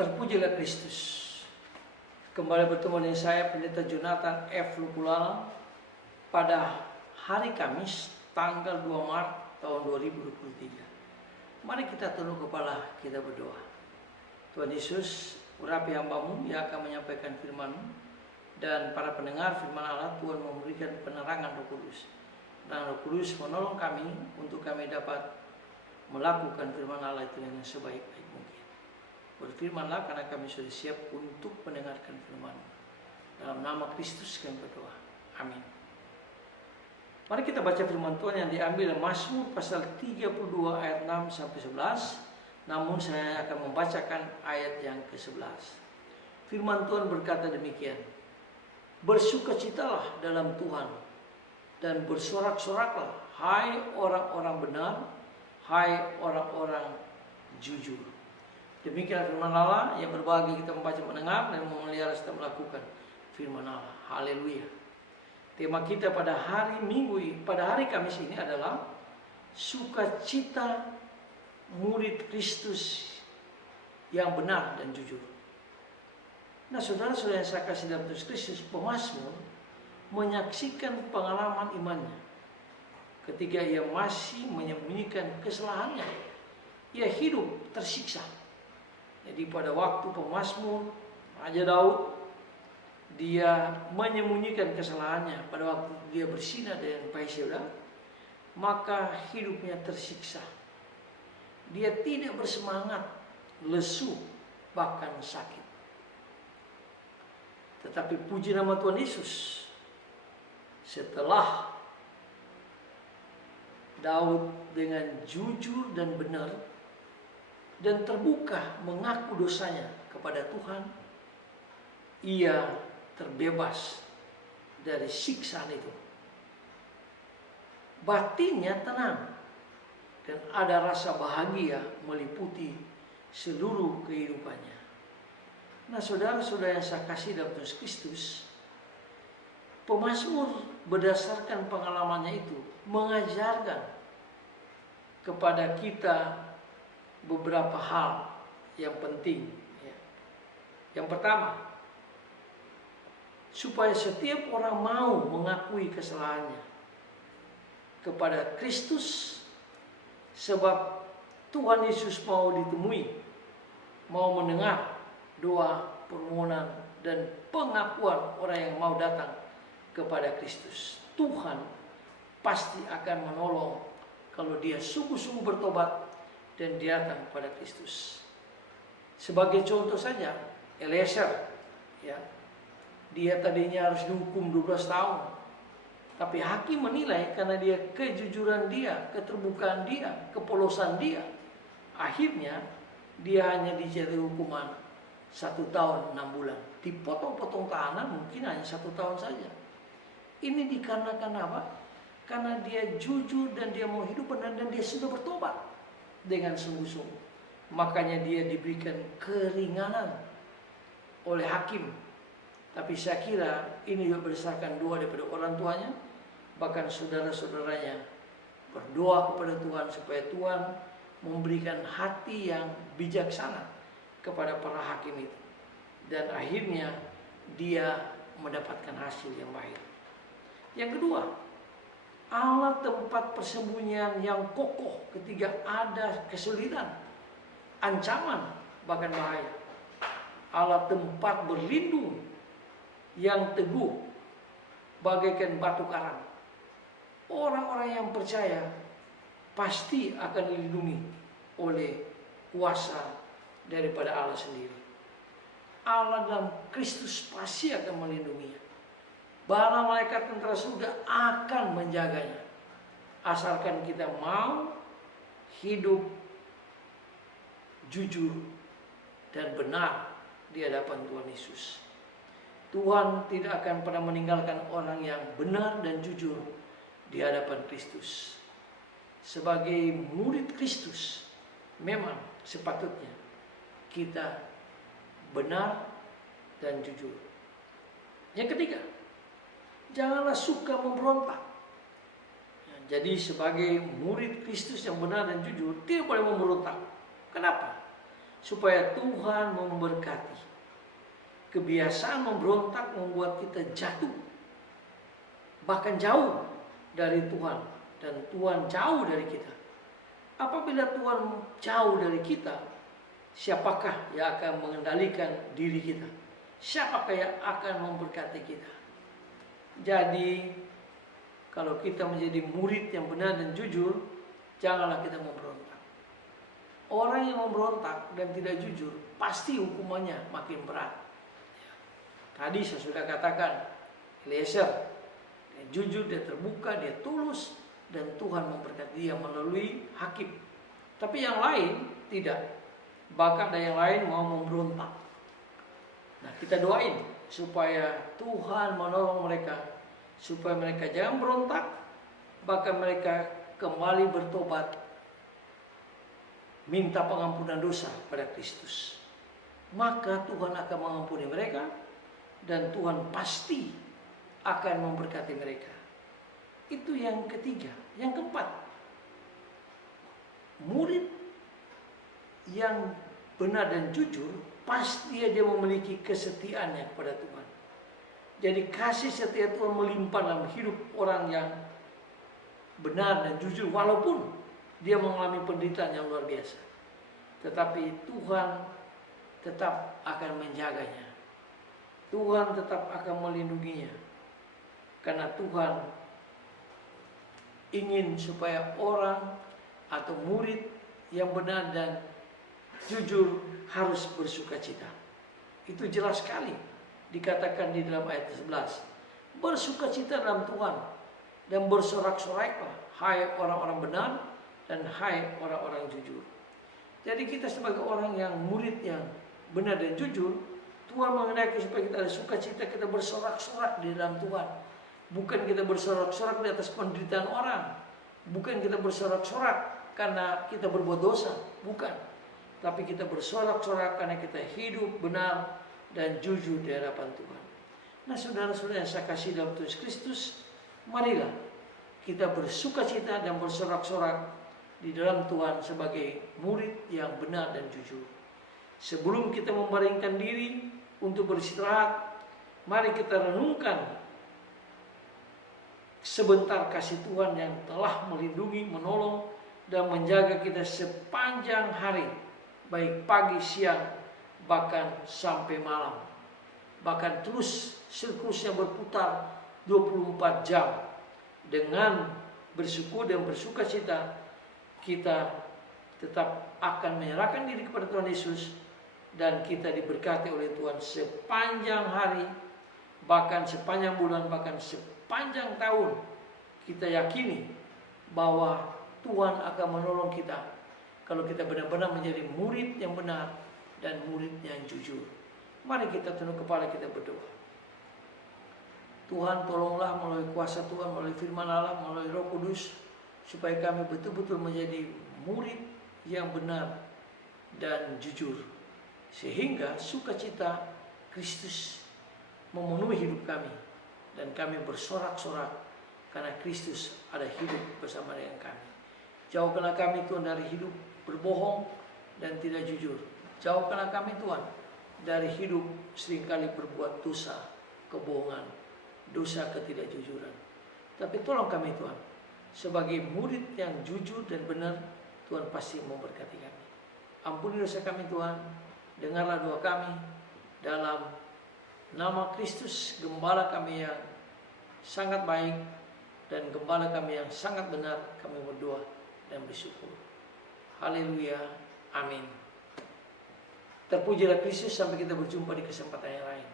Terpujilah Kristus. Kembali bertemu dengan saya Pendeta Jonathan F. Lupulala pada hari Kamis tanggal 2 Maret tahun 2023. Mari kita tunduk kepala, kita berdoa. Tuhan Yesus, urapi hamba-Mu yang akan menyampaikan firman-Mu, dan para pendengar firman Allah, Tuhan memberikan penerangan Roh Kudus. Dan Roh Kudus menolong kami untuk kami dapat melakukan firman Allah itu dengan sebaik-baik mungkin. Berfirmanlah karena kami sudah siap untuk mendengarkan firman-Mu. Dalam nama Kristus kami berdoa. Amin. Mari kita baca firman Tuhan yang diambil dari Mazmur pasal 32 ayat 6 sampai 11. Namun saya akan membacakan ayat yang ke-11. Firman Tuhan berkata demikian. Bersukacitalah dalam Tuhan dan bersorak-soraklah, hai orang-orang benar, hai orang-orang jujur. Demikian firman Allah yang berbahagia kita membaca, mendengar, dan memelihara serta melakukan firman Allah. Haleluya. Tema kita pada hari Kamis ini adalah sukacita murid Kristus yang benar dan jujur. Nah, saudara-saudara yang saya kasih dalam Tuhan Kristus, pemazmur menyaksikan pengalaman imannya ketika ia masih menyembunyikan kesalahannya. Ia hidup tersiksa. Jadi pada waktu pemazmur Raja Daud, dia menyembunyikan kesalahannya pada waktu dia berzina dengan Bathseba, maka hidupnya tersiksa. Dia tidak bersemangat, lesu, bahkan sakit. Tetapi puji nama Tuhan Yesus, setelah Daud dengan jujur dan benar dan terbuka mengaku dosanya kepada Tuhan, ia terbebas dari siksaan itu. Batinnya tenang dan ada rasa bahagia meliputi seluruh kehidupannya. Nah, saudara-saudara yang saya kasih dalam Tuhan Kristus, pemazmur berdasarkan pengalamannya itu mengajarkan kepada kita beberapa hal yang penting. Yang pertama, supaya setiap orang mau mengakui kesalahannya kepada Kristus, sebab Tuhan Yesus mau ditemui, mau mendengar doa, permohonan, dan pengakuan orang yang mau datang kepada Kristus. Tuhan pasti akan menolong kalau dia sungguh-sungguh bertobat dan dia datang kepada Kristus. Sebagai contoh saja, Eliezer, dia tadinya harus dihukum 12 tahun. Tapi hakim menilai karena dia kejujuran dia, keterbukaan dia, kepolosan dia, akhirnya dia hanya dijatuhi hukuman 1 tahun 6 bulan. Dipotong-potong tahanan mungkin hanya 1 tahun saja. Ini dikarenakan apa? Karena dia jujur dan dia mau hidup benar dan dia sudah bertobat dengan sungguh-sungguh. Makanya dia diberikan keringanan oleh hakim. Tapi saya kira ini juga berdasarkan doa daripada orang tuanya, bahkan saudara-saudaranya berdoa kepada Tuhan supaya Tuhan memberikan hati yang bijaksana kepada para hakim itu. Dan akhirnya dia mendapatkan hasil yang baik. Yang kedua, Allah tempat persembunyian yang kokoh ketika ada kesulitan, ancaman, bahkan bahaya. Allah tempat berlindung yang teguh bagaikan batu karang. Orang-orang yang percaya pasti akan dilindungi oleh kuasa daripada Allah sendiri. Allah dalam Kristus pasti akan melindunginya. Para malaikat tentara surga akan menjaganya. Asalkan kita mau hidup jujur dan benar di hadapan Tuhan Yesus. Tuhan tidak akan pernah meninggalkan orang yang benar dan jujur di hadapan Kristus. Sebagai murid Kristus, memang sepatutnya kita benar dan jujur. Yang ketiga, janganlah suka memberontak. Jadi sebagai murid Kristus yang benar dan jujur, tidak boleh memberontak. Kenapa? supaya Tuhan memberkati. Kebiasaan memberontak membuat kita jatuh, bahkan jauh dari Tuhan, dan Tuhan jauh dari kita. Apabila Tuhan jauh dari kita, siapakah yang akan mengendalikan diri kita? Siapakah yang akan memberkati kita? Jadi, kalau kita menjadi murid yang benar dan jujur, janganlah kita memberontak. Orang yang memberontak dan tidak jujur, pasti hukumannya makin berat. Tadi saya sudah katakan, Eliezer, dia jujur, dia terbuka, dia tulus, dan Tuhan memberkati dia melalui hakim. Tapi yang lain tidak. Bahkan ada yang lain mau memberontak. Nah, kita doain supaya Tuhan menolong mereka, supaya mereka jangan berontak, bahkan mereka kembali bertobat, minta pengampunan dosa pada Kristus. Maka Tuhan akan mengampuni mereka, dan Tuhan pasti akan memberkati mereka. Itu yang ketiga. Yang keempat, murid yang benar dan jujur, pasti dia memiliki kesetiaannya kepada Tuhan. Jadi kasih setia Tuhan melimpah dalam hidup orang yang benar dan jujur, walaupun dia mengalami penderitaan yang luar biasa. Tetapi Tuhan tetap akan menjaganya. Tuhan tetap akan melindunginya. Karena Tuhan ingin supaya orang atau murid yang benar dan jujur harus bersukacita. Itu jelas sekali dikatakan di dalam ayat 11. Bersukacita dalam Tuhan dan bersorak-soraklah, hai orang-orang benar dan hai orang-orang jujur. Jadi kita sebagai orang yang murid yang benar dan jujur, Tuhan menghendaki supaya kita ada sukacita, kita bersorak-sorak di dalam Tuhan. Bukan kita bersorak-sorak di atas penderitaan orang. Bukan kita bersorak-sorak karena kita berbuat dosa. Bukan. Tapi kita bersorak-sorak karena kita hidup benar dan jujur di hadapan Tuhan. Nah, saudara-saudara yang saya kasih dalam Tuhan Kristus, marilah kita bersukacita dan bersorak-sorak di dalam Tuhan sebagai murid yang benar dan jujur. Sebelum kita membaringkan diri untuk beristirahat, mari kita renungkan sebentar kasih Tuhan yang telah melindungi, menolong, dan menjaga kita sepanjang hari, baik pagi, siang, bahkan sampai malam. Bahkan terus siklusnya berputar 24 jam. Dengan bersyukur dan bersukacita, kita tetap akan menyerahkan diri kepada Tuhan Yesus, dan kita diberkati oleh Tuhan sepanjang hari, bahkan sepanjang bulan, bahkan sepanjang tahun. Kita yakini bahwa Tuhan akan menolong kita kalau kita benar-benar menjadi murid yang benar dan murid yang jujur. Mari kita tunduk kepala, kita berdoa. Tuhan, tolonglah melalui kuasa Tuhan, melalui firman Allah, melalui Roh Kudus, supaya kami betul-betul menjadi murid yang benar dan jujur, sehingga sukacita Kristus memenuhi hidup kami, dan kami bersorak-sorak karena Kristus ada hidup bersama dengan kami. Jauhkanlah kami, Tuhan, dari hidup berbohong dan tidak jujur. Jauhkanlah kami, Tuhan, dari hidup seringkali berbuat dosa, kebohongan, dosa ketidakjujuran. Tapi tolong kami, Tuhan, sebagai murid yang jujur dan benar, Tuhan pasti memberkati kami. Ampuni dosa kami, Tuhan. Dengarlah doa kami. Dalam nama Kristus, Gembala kami yang sangat baik dan Gembala kami yang sangat benar, kami berdoa dan bersyukur. Haleluya. Amin. Terpujilah Kristus. Sampai kita berjumpa di kesempatan yang lain.